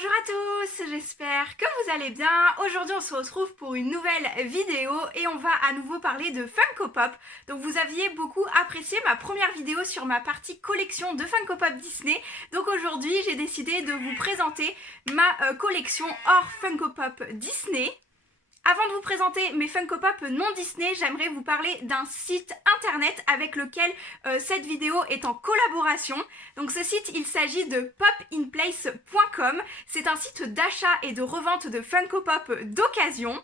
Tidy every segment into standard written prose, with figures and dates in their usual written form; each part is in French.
Bonjour à tous, j'espère que vous allez bien. Aujourd'hui on se retrouve pour une nouvelle vidéo et on va à nouveau parler de Funko Pop. Donc vous aviez beaucoup apprécié ma première vidéo sur ma partie collection de Funko Pop Disney. Donc aujourd'hui j'ai décidé de vous présenter ma collection hors Funko Pop Disney. Avant de vous présenter mes Funko Pop non Disney, j'aimerais vous parler d'un site internet avec lequel cette vidéo est en collaboration. Donc ce site, il s'agit de popinplace.com. C'est un site d'achat et de revente de Funko Pop d'occasion.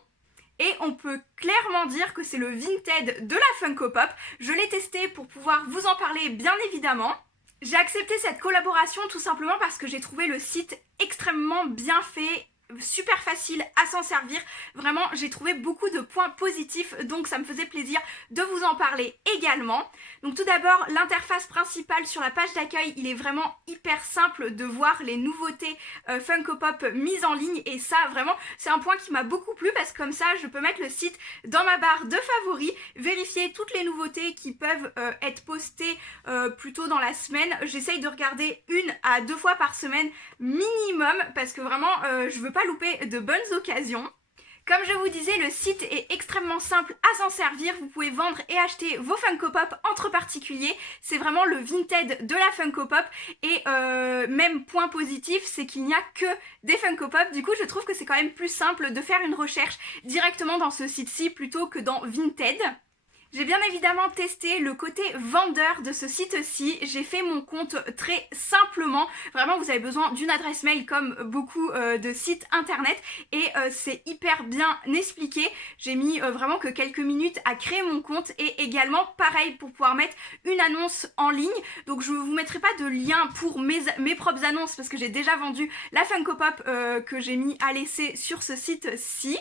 Et on peut clairement dire que c'est le Vinted de la Funko Pop. Je l'ai testé pour pouvoir vous en parler bien évidemment. J'ai accepté cette collaboration tout simplement parce que j'ai trouvé le site extrêmement bien fait, super facile à s'en servir. Vraiment, j'ai trouvé beaucoup de points positifs, donc ça me faisait plaisir de vous en parler également. Donc tout d'abord, l'interface principale sur la page d'accueil, il est vraiment hyper simple de voir les nouveautés Funko Pop mises en ligne, et ça vraiment c'est un point qui m'a beaucoup plu parce que comme ça je peux mettre le site dans ma barre de favoris, vérifier toutes les nouveautés qui peuvent être postées plus tôt dans la semaine. J'essaye de regarder 1 à 2 fois par semaine minimum parce que vraiment je veux pas louper de bonnes occasions. Comme je vous disais, le site est extrêmement simple à s'en servir. Vous pouvez vendre et acheter vos Funko Pop entre particuliers. C'est vraiment le Vinted de la Funko Pop. Et même point positif, c'est qu'il n'y a que des Funko Pop. Du coup, je trouve que c'est quand même plus simple de faire une recherche directement dans ce site-ci plutôt que dans Vinted. J'ai bien évidemment testé le côté vendeur de ce site-ci. J'ai fait mon compte très simplement. Vraiment, vous avez besoin d'une adresse mail comme beaucoup de sites internet et c'est hyper bien expliqué. J'ai mis vraiment que quelques minutes à créer mon compte et également pareil pour pouvoir mettre une annonce en ligne. Donc je ne vous mettrai pas de lien pour mes propres annonces parce que j'ai déjà vendu la Funko Pop que j'ai mis à l'essai sur ce site-ci.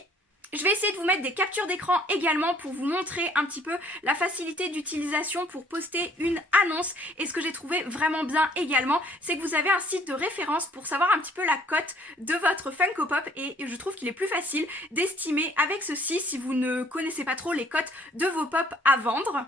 Je vais essayer de vous mettre des captures d'écran également pour vous montrer un petit peu la facilité d'utilisation pour poster une annonce. Et ce que j'ai trouvé vraiment bien également, c'est que vous avez un site de référence pour savoir un petit peu la cote de votre Funko Pop. Et je trouve qu'il est plus facile d'estimer avec ceci si vous ne connaissez pas trop les cotes de vos pop à vendre.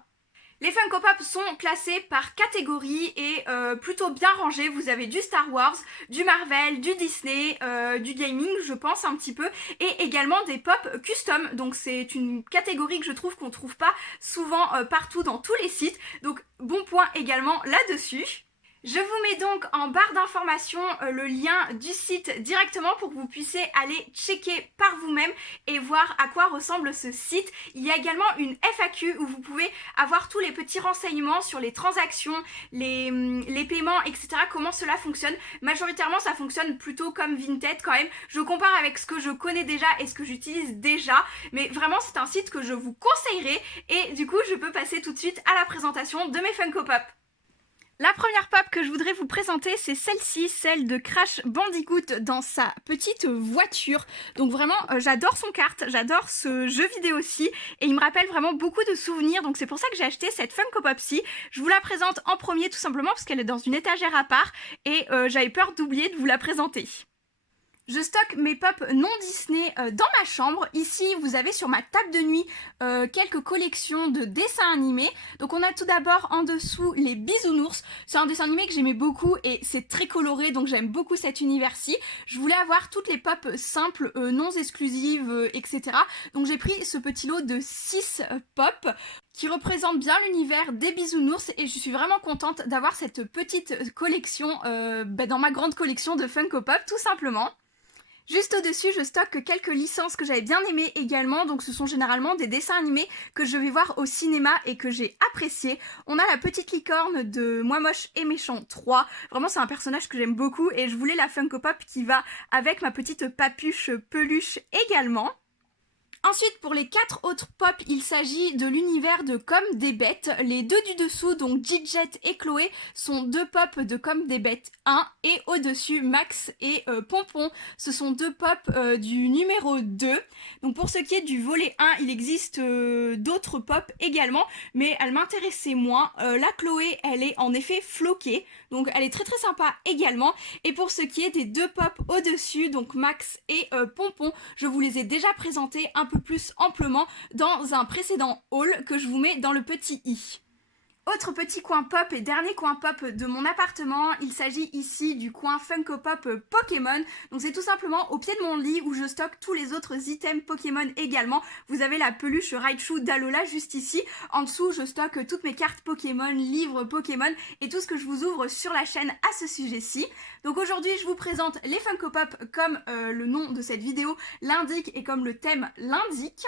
Les Funko Pop sont classés par catégorie et plutôt bien rangés. Vous avez du Star Wars, du Marvel, du Disney, du gaming je pense un petit peu, et également des pop custom. Donc c'est une catégorie que je trouve qu'on trouve pas souvent partout dans tous les sites. Donc bon point également là-dessus. Je vous mets donc en barre d'information le lien du site directement pour que vous puissiez aller checker par vous-même et voir à quoi ressemble ce site. Il y a également une FAQ où vous pouvez avoir tous les petits renseignements sur les transactions, les paiements, etc. Comment cela fonctionne. Majoritairement ça fonctionne plutôt comme Vinted quand même. Je compare avec ce que je connais déjà et ce que j'utilise déjà. Mais vraiment c'est un site que je vous conseillerais et du coup je peux passer tout de suite à la présentation de mes Funko Pop. La première pop que je voudrais vous présenter, c'est celle-ci, celle de Crash Bandicoot dans sa petite voiture. Donc vraiment, j'adore son kart, j'adore ce jeu vidéo aussi, et il me rappelle vraiment beaucoup de souvenirs, donc c'est pour ça que j'ai acheté cette Funko Pop-ci. Je vous la présente en premier tout simplement parce qu'elle est dans une étagère à part, et j'avais peur d'oublier de vous la présenter. Je stocke mes pop non Disney dans ma chambre. Ici, vous avez sur ma table de nuit quelques collections de dessins animés. Donc on a tout d'abord en dessous les Bisounours. C'est un dessin animé que j'aimais beaucoup et c'est très coloré, donc j'aime beaucoup cet univers-ci. Je voulais avoir toutes les pop simples, non exclusives, etc. Donc j'ai pris ce petit lot de 6 pop qui représente bien l'univers des Bisounours et je suis vraiment contente d'avoir cette petite collection dans ma grande collection de Funko Pop tout simplement. Juste au-dessus, je stocke quelques licences que j'avais bien aimées également, donc ce sont généralement des dessins animés que je vais voir au cinéma et que j'ai apprécié. On a la petite licorne de Moi Moche et Méchant 3, vraiment c'est un personnage que j'aime beaucoup et je voulais la Funko Pop qui va avec ma petite papuche peluche également. Ensuite, pour les 4 autres pop, il s'agit de l'univers de Comme des Bêtes. Les deux du dessous, donc Gidget et Chloé, sont 2 pop de Comme des Bêtes 1. Et au-dessus, Max et Pompon, ce sont 2 pop du numéro 2. Donc pour ce qui est du volet 1, il existe d'autres pop également, mais elle m'intéressait moins. La Chloé, elle est en effet floquée, donc elle est très très sympa également. Et pour ce qui est des 2 pop au-dessus, donc Max et Pompon, je vous les ai déjà présentés un peu plus amplement dans un précédent haul que je vous mets dans le petit i. Autre petit coin pop et dernier coin pop de mon appartement, il s'agit ici du coin Funko Pop Pokémon. Donc c'est tout simplement au pied de mon lit où je stocke tous les autres items Pokémon également. Vous avez la peluche Raichu d'Alola juste ici. En dessous, je stocke toutes mes cartes Pokémon, livres Pokémon et tout ce que je vous ouvre sur la chaîne à ce sujet-ci. Donc aujourd'hui, je vous présente les Funko Pop comme le nom de cette vidéo l'indique et comme le thème l'indique.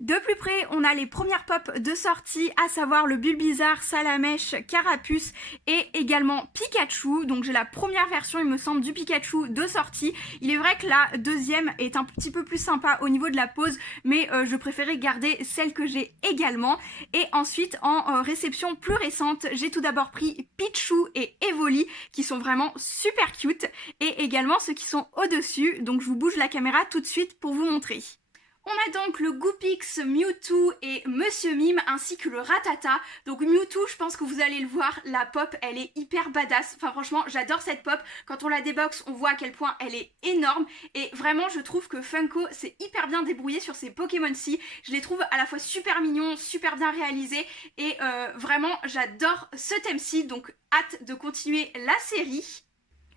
De plus près, on a les premières pop de sortie, à savoir le Bulbizarre, Salamèche, Carapuce et également Pikachu. Donc j'ai la première version, il me semble, du Pikachu de sortie. Il est vrai que la deuxième est un petit peu plus sympa au niveau de la pose, mais je préférais garder celle que j'ai également. Et ensuite, en réception plus récente, j'ai tout d'abord pris Pichu et Evoli, qui sont vraiment super cute, et également ceux qui sont au-dessus. Donc je vous bouge la caméra tout de suite pour vous montrer. On a donc le Goopix, Mewtwo et Monsieur Mime ainsi que le Rattata. Donc Mewtwo, je pense que vous allez le voir, la pop elle est hyper badass. Enfin franchement j'adore cette pop. Quand on la déboxe on voit à quel point elle est énorme. Et vraiment je trouve que Funko s'est hyper bien débrouillé sur ces Pokémon-ci. Je les trouve à la fois super mignons, super bien réalisés. Et vraiment j'adore ce thème-ci. Donc hâte de continuer la série.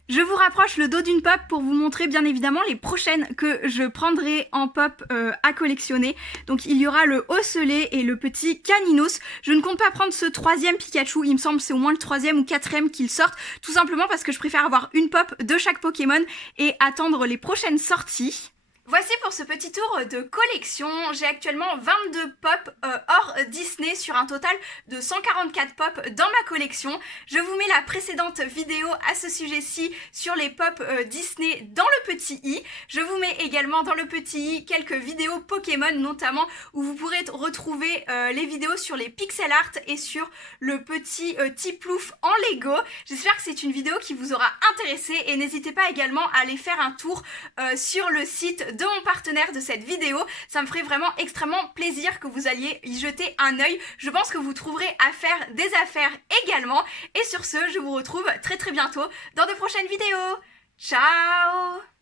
Je vous rapproche le dos d'une pop pour vous montrer bien évidemment les prochaines que je prendrai en pop à collectionner. Donc il y aura le Ocellé et le petit Caninos. Je ne compte pas prendre ce troisième Pikachu, il me semble c'est au moins le troisième ou quatrième qu'il sortent. Tout simplement parce que je préfère avoir une pop de chaque Pokémon et attendre les prochaines sorties. Voici pour ce petit tour de collection. J'ai actuellement 22 pop hors Disney sur un total de 144 pop dans ma collection. Je vous mets la précédente vidéo à ce sujet-ci sur les pop Disney dans le petit i. Je vous mets également dans le petit i quelques vidéos Pokémon notamment où vous pourrez retrouver les vidéos sur les pixel art et sur le petit Tiplouf en Lego. J'espère que c'est une vidéo qui vous aura intéressé et n'hésitez pas également à aller faire un tour sur le site de mon partenaire de cette vidéo. Ça me ferait vraiment extrêmement plaisir que vous alliez y jeter un œil. Je pense que vous trouverez à faire des affaires également. Et sur ce, je vous retrouve très bientôt dans de prochaines vidéos. Ciao!